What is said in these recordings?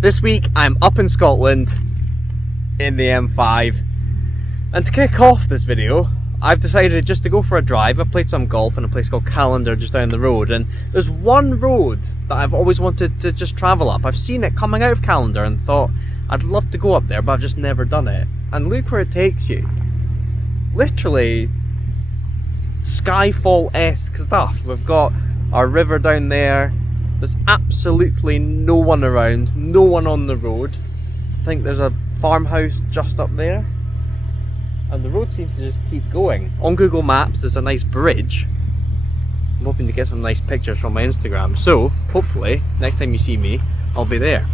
This week I'm up in Scotland in the M5, and to kick off this video I've decided just to go for a drive. I played some golf in a place called Callander just down the road, and there's one road that I've always wanted to just travel up. I've seen it coming out of Callander and thought I'd love to go up there, but I've just never done it. And look where it takes you. Literally Skyfall-esque stuff. We've got our river down there. There's absolutely no one around, no one on the road. I think there's a farmhouse just up there. And the road seems to just keep going. On Google Maps there's a nice bridge. I'm hoping to get some nice pictures from my Instagram. So, hopefully, next time you see me, I'll be there.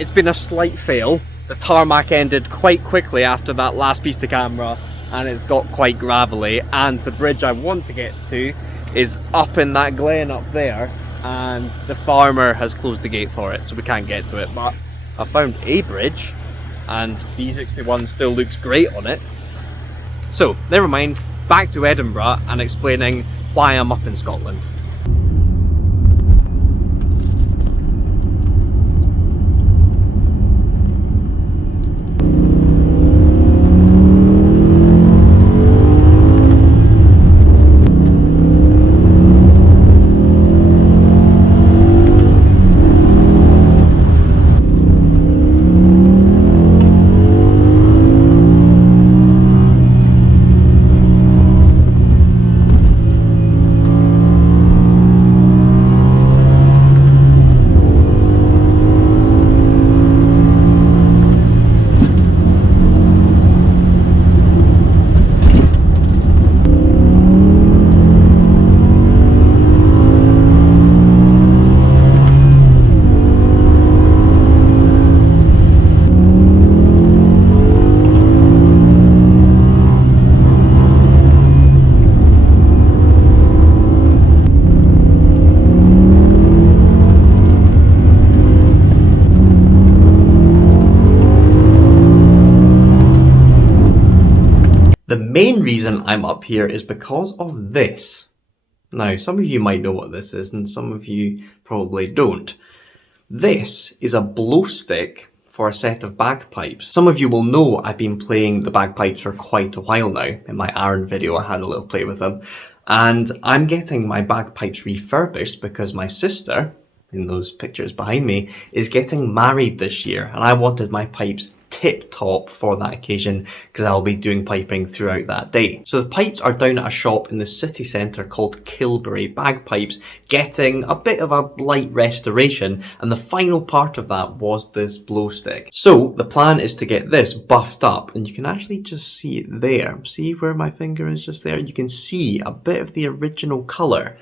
It's been a slight fail. The tarmac ended quite quickly after that last piece to camera, and it's got quite gravelly, and the bridge I want to get to is up in that glen up there, and the farmer has closed the gate for it, so we can't get to it. But I found a bridge, and the E61 still looks great on it. So never mind, back to Edinburgh and explaining why I'm up in Scotland. The main reason I'm up here is because of this. Now, some of you might know what this is, and some of you probably don't. This is a blow stick for a set of bagpipes. Some of you will know I've been playing the bagpipes for quite a while now. In my Aaron video, I had a little play with them. And I'm getting my bagpipes refurbished because my sister, in those pictures behind me, is getting married this year, and I wanted my pipes tip-top for that occasion because I'll be doing piping throughout that day. So the pipes are down at a shop in the city centre called Kilbury Bagpipes, getting a bit of a light restoration, and the final part of that was this blow stick. So the plan is to get this buffed up, and you can actually just see it there. See where my finger is just there? You can see a bit of the original colour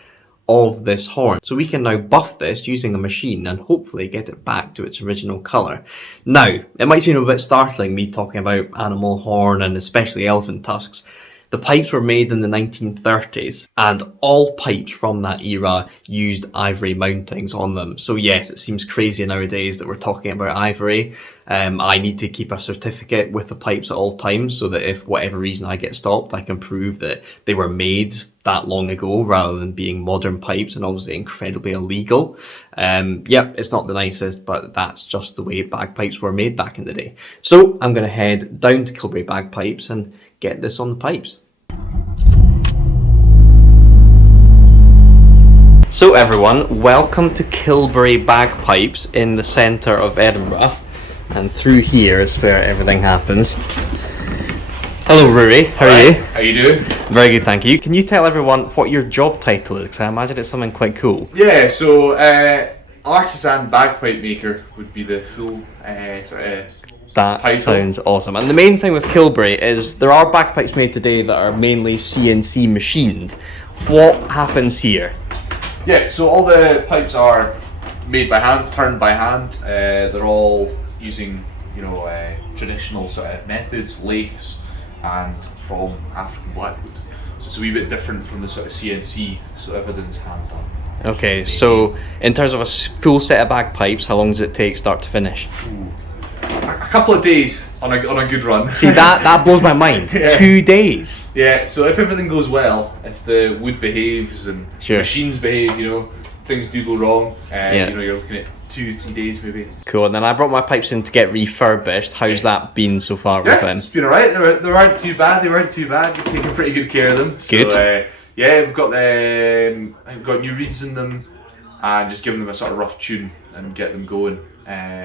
of this horn. So we can now buff this using a machine and hopefully get it back to its original colour. Now, it might seem a bit startling me talking about animal horn and especially elephant tusks. The pipes were made in the 1930s, and all pipes from that era used ivory mountings on them. So yes, it seems crazy nowadays that we're talking about ivory. I need to keep a certificate with the pipes at all times so that if whatever reason I get stopped, I can prove that they were made that long ago rather than being modern pipes and obviously incredibly illegal. Yep, it's not the nicest, but that's just the way bagpipes were made back in the day. So I'm going to head down to Kilbury Bagpipes and get this on the pipes. So everyone, welcome to Kilbury Bagpipes in the centre of Edinburgh, and through here is where everything happens. Hello Rory, how are you? How you doing? Very good, thank you. Can you tell everyone what your job title is? Because I imagine it's something quite cool. Yeah, so artisan bagpipe maker would be the full sort of That title. Sounds awesome. And the main thing with Kilbury is there are bagpipes made today that are mainly CNC machined. What happens here? Yeah, so all the pipes are made by hand, turned by hand. They're all using, traditional sort of methods, lathes, and from African blackwood. So it's a wee bit different from the sort of CNC, so everything's hand done. Okay, so in terms of a full set of bagpipes, how long does it take start to finish? I couple of days on a good run. See, that blows my mind. Yeah. 2 days. Yeah, so if everything goes well, if the wood behaves and Sure. machines behave, you know, things do go wrong, Yeah. you know, you're looking at 2-3 days maybe. Cool. And then I brought my pipes in to get refurbished. How's that been so far with Yeah, them? it's been alright. They weren't too bad. We've taken pretty good care of them. Good. So, yeah, we've got I think we've got new reeds in them, and just giving them a sort of rough tune and get them going.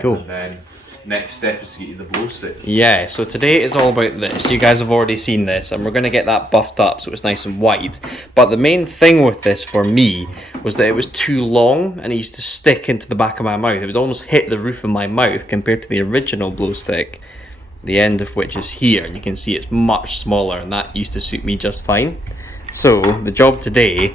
Cool. And then next step is to get you the blow stick. Yeah, so today is all about this. You guys have already seen this, and we're going to get that buffed up so it's nice and white. But the main thing with this for me was that it was too long, and it used to stick into the back of my mouth. It would almost hit the roof of my mouth compared to the original blow stick, the end of which is here. And you can see it's much smaller, and that used to suit me just fine. So the job today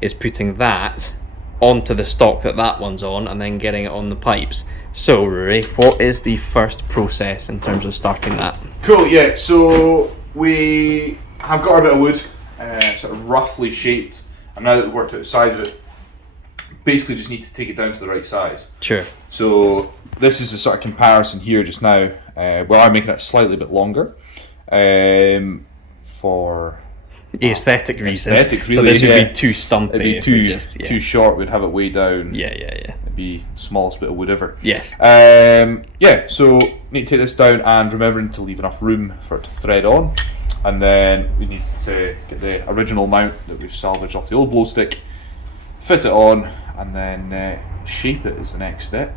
is putting that onto the stock that one's on, and then getting it on the pipes. So Rory, what is the first process in terms of starting that? Cool, yeah, so we have got our bit of wood, sort of roughly shaped, and now that we've worked out the size of it, basically just need to take it down to the right size. Sure. So this is a sort of comparison here just now, where I'm making it slightly bit longer, for Aesthetic reasons. Really, so this would yeah. be too stumpy. It'd be if we too just, too short. We'd have it way down. Yeah. It'd be the smallest bit of wood ever. Yes. Yeah. So need to take this down, and remembering to leave enough room for it to thread on, and then we need to get the original mount that we've salvaged off the old blow stick, fit it on, and then shape it is the next step.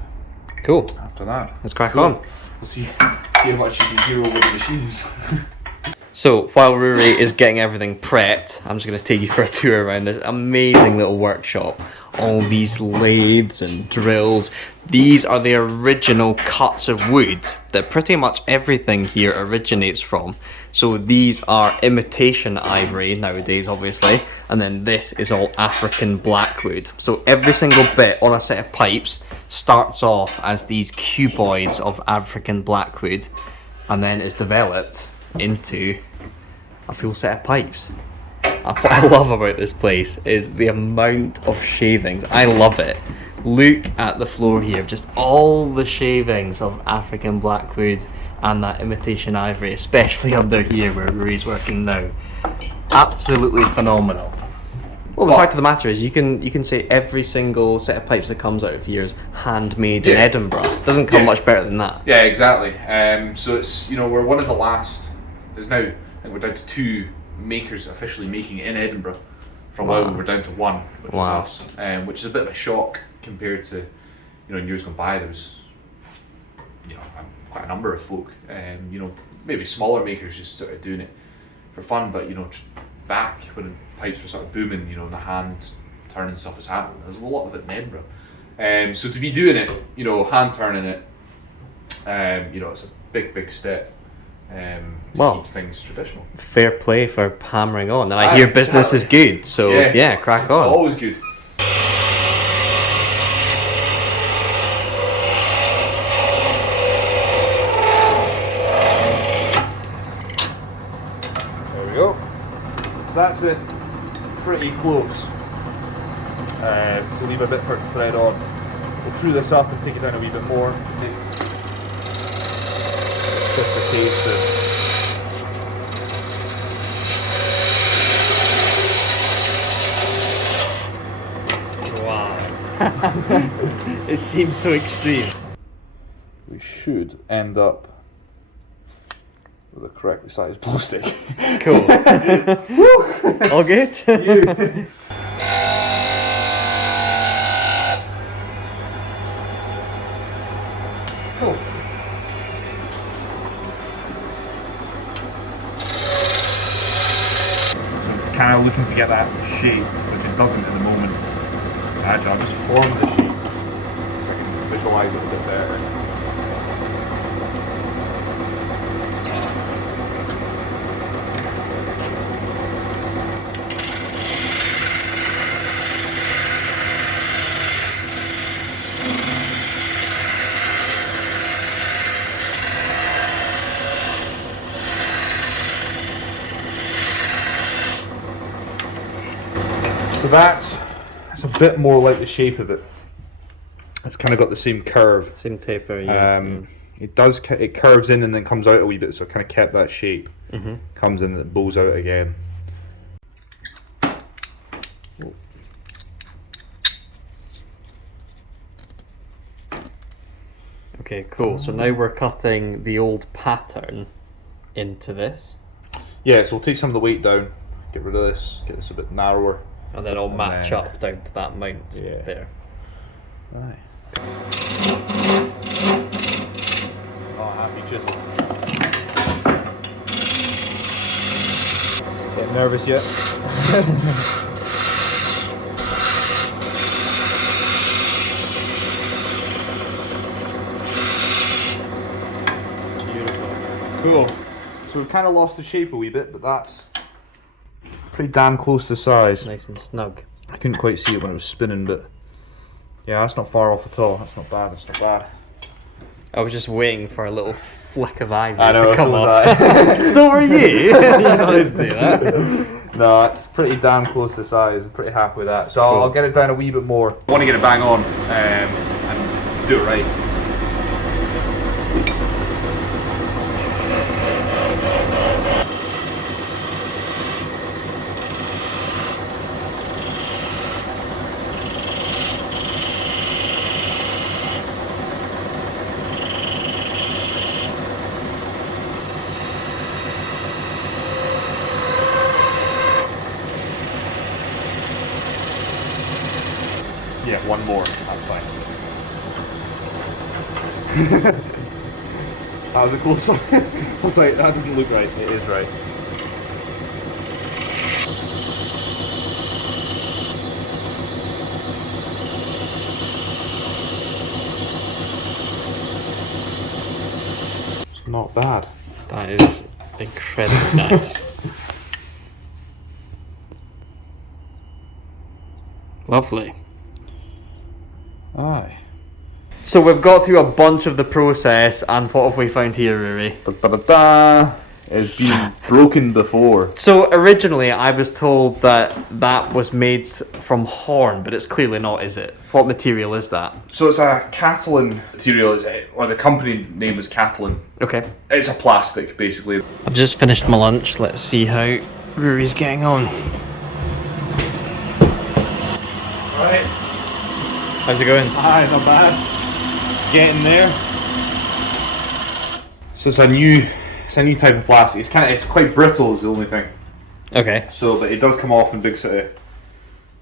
Cool. After that, Let's crack cool. on. We'll see how much you can hear over the machines. So while Rory is getting everything prepped, I'm just going to take you for a tour around this amazing little workshop. All these lathes and drills. These are the original cuts of wood that pretty much everything here originates from. So these are imitation ivory nowadays, obviously, and then this is all African blackwood. So every single bit on a set of pipes starts off as these cuboids of African blackwood, and then is developed into a full set of pipes. What I love about this place is the amount of shavings. I love it. Look at the floor here, just all the shavings of African blackwood and that imitation ivory, especially under here where Rui's working now. Absolutely phenomenal. Well, the fact of the matter is, you can say every single set of pipes that comes out of here is handmade in Edinburgh. It doesn't come much better than that. Yeah, exactly. So it's, you know, we're one of the last. There's now, I think we're down to 2 makers officially making it in Edinburgh. From Wow. while we were down to 1, which was us, which is a bit of a shock compared to, you know, in years gone by there was, you know, quite a number of folk, you know, maybe smaller makers just sort of doing it for fun, but you know, back when pipes were sort of booming, you know, the hand turning stuff was happening. There's a lot of it in Edinburgh, so to be doing it, you know, hand turning it, you know, it's a big step. To keep things traditional. Fair play for hammering on. And I hear business is good, so yeah, crack on. It's always good. There we go. So that's it, pretty close. To leave a bit for it to thread on. We'll true this up and take it down a wee bit more. Just a case of It seems so extreme. we should end up with a correctly sized blow stick. Cool. All good? Cool. So kind of looking to get that shape, which it doesn't at the moment. Actually, I'll just form the shape so I can visualise it a bit better. So that's a bit more like the shape of it. It's kind of got the same curve. Same taper, yeah. it curves in and then comes out a wee bit, so it kind of kept that shape. Comes in and it bows out again. Okay, cool. So now we're cutting the old pattern into this. Yeah, so we'll take some of the weight down, get rid of this, get this a bit narrower. And then I'll match up down to that mount there. Right. Oh, happy chisel. Getting nervous yet? Cool. So we've kind of lost the shape a wee bit, but that's pretty damn close to size. Nice and snug. I couldn't quite see it when it was spinning, but yeah, that's not far off at all. That's not bad. That's not bad. I was just waiting for a little flick of ivory to come off. So were you? You didn't see that. No, it's pretty damn close to size. I'm pretty happy with that. So I'll get it down a wee bit more. I want to get it bang on and do it right. Yeah, one more. That's fine. That was a close one. I was like, that doesn't look right. It is right. It's not bad. That is incredibly nice. Lovely. Aye. So we've got through a bunch of the process, and what have we found here, Rory? Da-da-da-da. It's been broken before. So originally I was told that that was made from horn, but it's clearly not, is it? What material is that? So it's a Catalan material, or the company name is Catalan. Okay. It's a plastic, basically. I've just finished my lunch. Let's see how Rory's getting on. Right. How's it going? Aye, not bad. Getting there. So it's a new type of plastic. It's quite brittle is the only thing. Okay. So, but it does come off in big sort of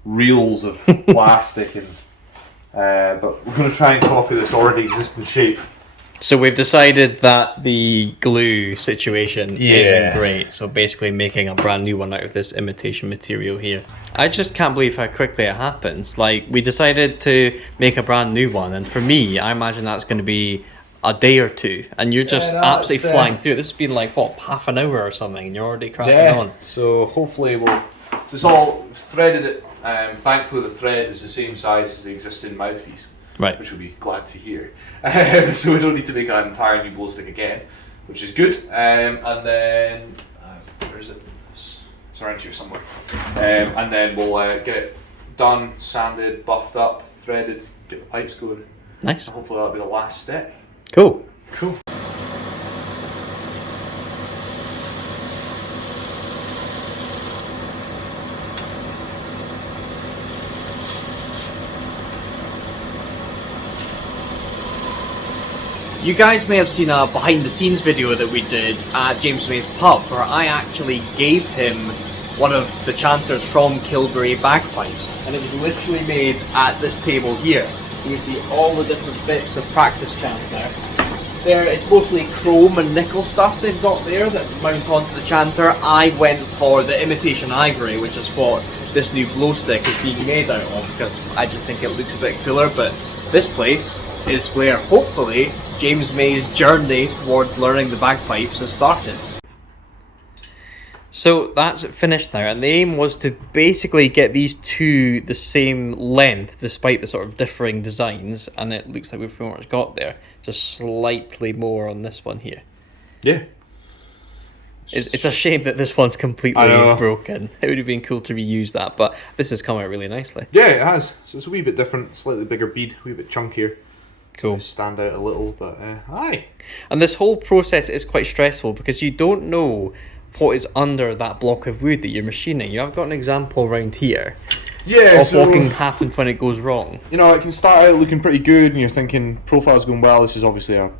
reels of plastic, and but we're going to try and copy this already existing shape. So we've decided that the glue situation isn't great. So basically making a brand new one out of this imitation material here. I just can't believe how quickly it happens. Like, we decided to make a brand new one, and for me, I imagine that's going to be a day or two, and you're just absolutely flying through. This has been like, what, half an hour or something, and you're already cracking on. So hopefully we'll... It's all threaded it. Thankfully the thread is the same size as the existing mouthpiece. Right. Which we'll be glad to hear. So we don't need to make an entire new blow stick again, which is good. And then... where is it? It's around here somewhere. And then we'll get it done, sanded, buffed up, threaded, get the pipes going. Nice. And hopefully that'll be the last step. Cool. Cool. You guys may have seen a behind the scenes video that we did at James May's pub, where I actually gave him one of the chanters from Kilbury Bagpipes, and it was literally made at this table here. You can see all the different bits of practice chant there. It's mostly chrome and nickel stuff they've got there that mount onto the chanter. I went for the imitation ivory, which is what this new glow stick is being made out of, because I just think it looks a bit cooler. But this place is where hopefully James May's journey towards learning the bagpipes has started. So that's finished now, and the aim was to basically get these two the same length despite the sort of differing designs, and it looks like we've pretty much got there. Just slightly more on this one here. Yeah. It's a shame that this one's completely broken. It would have been cool to reuse that, but this has come out really nicely. Yeah, it has. So it's a wee bit different, slightly bigger bead, a wee bit chunkier. Cool. stand out a little, but aye. And this whole process is quite stressful because you don't know what is under that block of wood that you're machining. I've got an example around here of what can happen when it goes wrong. You know, it can start out looking pretty good, and you're thinking profile's going well. This is obviously a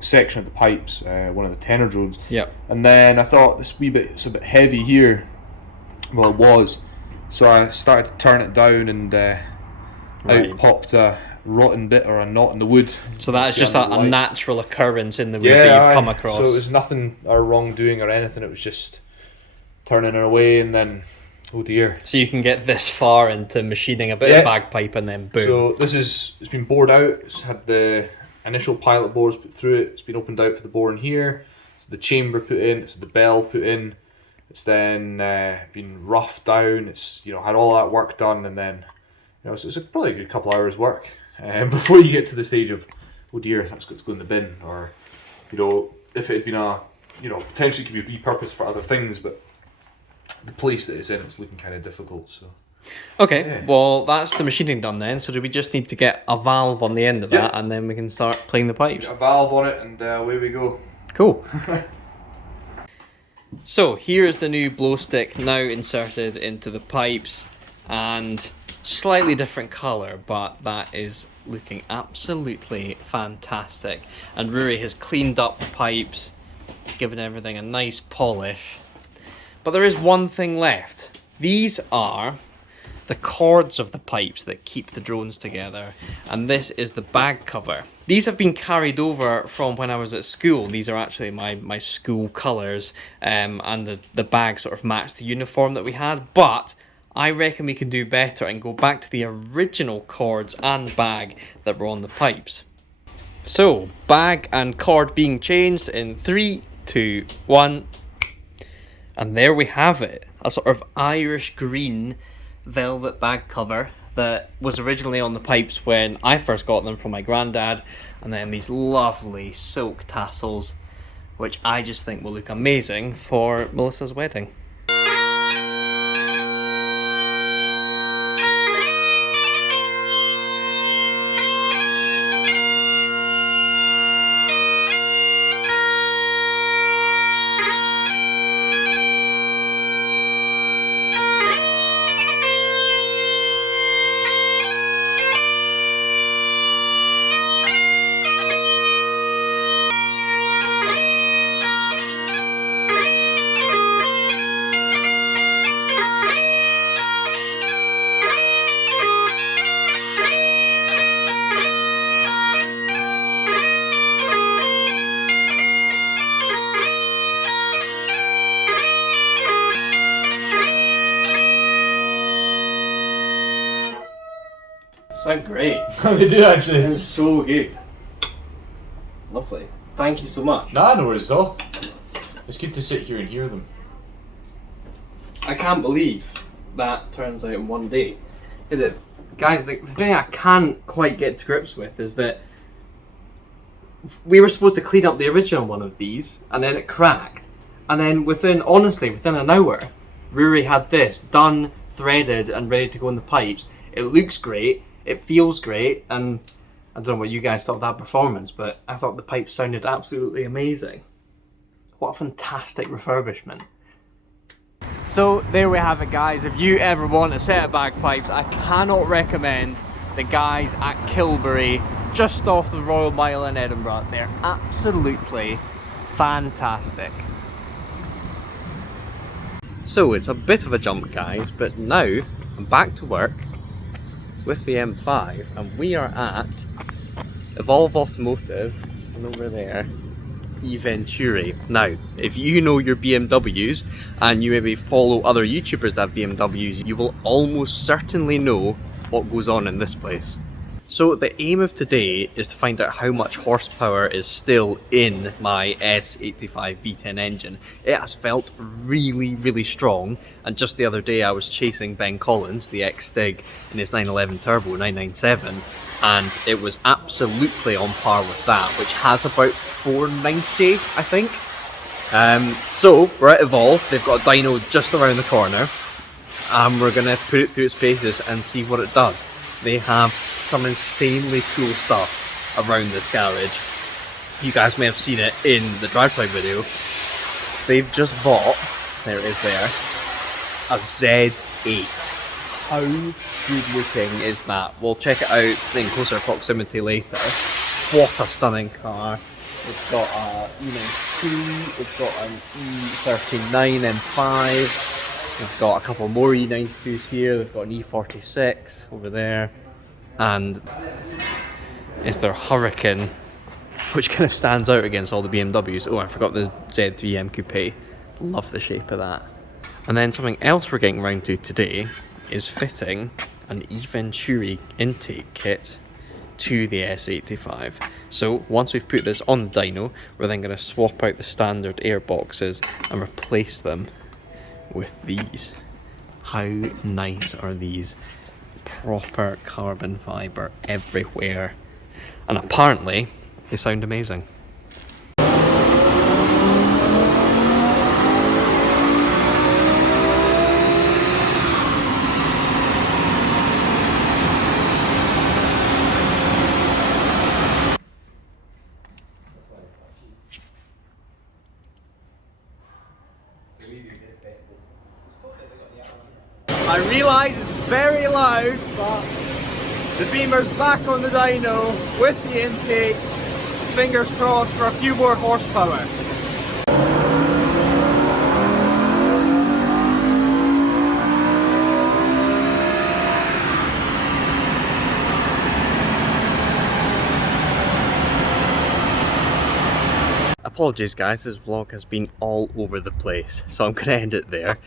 section of the pipes, one of the tenor drones. Yep. And then I thought it's a bit heavy here. Well, it was. So I started to turn it down, and out popped a rotten bit or a knot in the wood. So that is just a natural occurrence in the wood that you've come across. So it was nothing or wrongdoing or anything. It was just turning it away, and then oh dear. So you can get this far into machining a bit of bagpipe, and then boom. So it's been bored out. It's had the initial pilot bores put through it. It's been opened out for the bore in here. It's the chamber put in. It's the bell put in. It's then been roughed down. It's had all that work done, and then so it's probably a good couple hours work before you get to the stage of oh dear, that's got to go in the bin, or if it had been potentially could be repurposed for other things, but the place that it's in, it's looking kind of difficult. So okay, well that's the machining done then. So do we just need to get a valve on the end of that, and then we can start playing the pipes? Get a valve on it, and away we go. Cool. So here's the new blow stick now inserted into the pipes, and slightly different colour, but that is looking absolutely fantastic. And Rory has cleaned up the pipes, given everything a nice polish. But there is one thing left. These are the cords of the pipes that keep the drones together, and this is the bag cover. These have been carried over from when I was at school. These are actually my school colours, and the bag sort of matched the uniform that we had, but I reckon we can do better and go back to the original cords and bag that were on the pipes. So, bag and cord being changed in 3, 2, 1. And there we have it. A sort of Irish green velvet bag cover that was originally on the pipes when I first got them from my granddad. And then these lovely silk tassels, which I just think will look amazing for Melissa's wedding. Sound great. They do actually. They're so good. Lovely. Thank you so much. Nah, no worries though. It's good to sit here and hear them. I can't believe that turns out in one day. Guys, the thing I can't quite get to grips with is that we were supposed to clean up the original one of these, and then it cracked, and then within an hour, Rory had this done, threaded, and ready to go in the pipes. It looks great. It feels great, and I don't know what you guys thought of that performance, but I thought the pipes sounded absolutely amazing. What a fantastic refurbishment. So there we have it, guys. If you ever want a set of bagpipes, I cannot recommend the guys at Kilbury, just off the Royal Mile in Edinburgh. They're absolutely fantastic. So it's a bit of a jump, guys, but now I'm back to work with the M5, and we are at Evolve Automotive, and over there, Eventuri. Now, if you know your BMWs, and you maybe follow other YouTubers that have BMWs, you will almost certainly know what goes on in this place. So the aim of today is to find out how much horsepower is still in my S85 V10 engine. It has felt really, really strong, and just the other day I was chasing Ben Collins, the ex-Stig, in his 911 Turbo 997, and it was absolutely on par with that, which has about 490, I think. So we're at Evolve. They've got a dyno just around the corner, and we're going to put it through its paces and see what it does. They have some insanely cool stuff around this garage. You guys may have seen it in the DriveTribe video. They've just bought, there it is there, a Z8. How good looking is that? We'll check it out in closer proximity later. What a stunning car. We've got a E92, we've got an E39 M5, we've got a couple more E92s here, we've got an E46 over there, and it's their Hurricane, which kind of stands out against all the BMWs. Oh, I forgot the Z3 M Coupe. Love the shape of that. And then something else we're getting around to today is fitting an Eventuri intake kit to the S85. So once we've put this on the dyno, we're then going to swap out the standard air boxes and replace them with these. How nice are these? Proper carbon fibre everywhere. And apparently, they sound amazing. I realise it's very loud, but the Beamer's back on the dyno with the intake. Fingers crossed for a few more horsepower. Apologies guys, this vlog has been all over the place, so I'm going to end it there.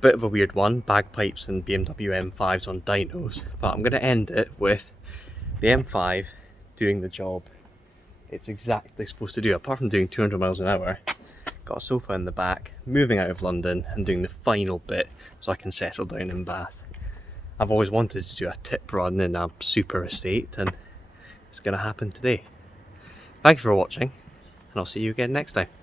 Bit of a weird one, Bagpipes and BMW M5s on dynos, but I'm going to end it with the M5 doing the job it's exactly supposed to do, apart from doing 200 miles an hour. Got a sofa in the back, moving out of London and doing the final bit so I can settle down in Bath. I've always wanted to do a tip run in a super estate and it's going to happen today. Thank you for watching and I'll see you again next time.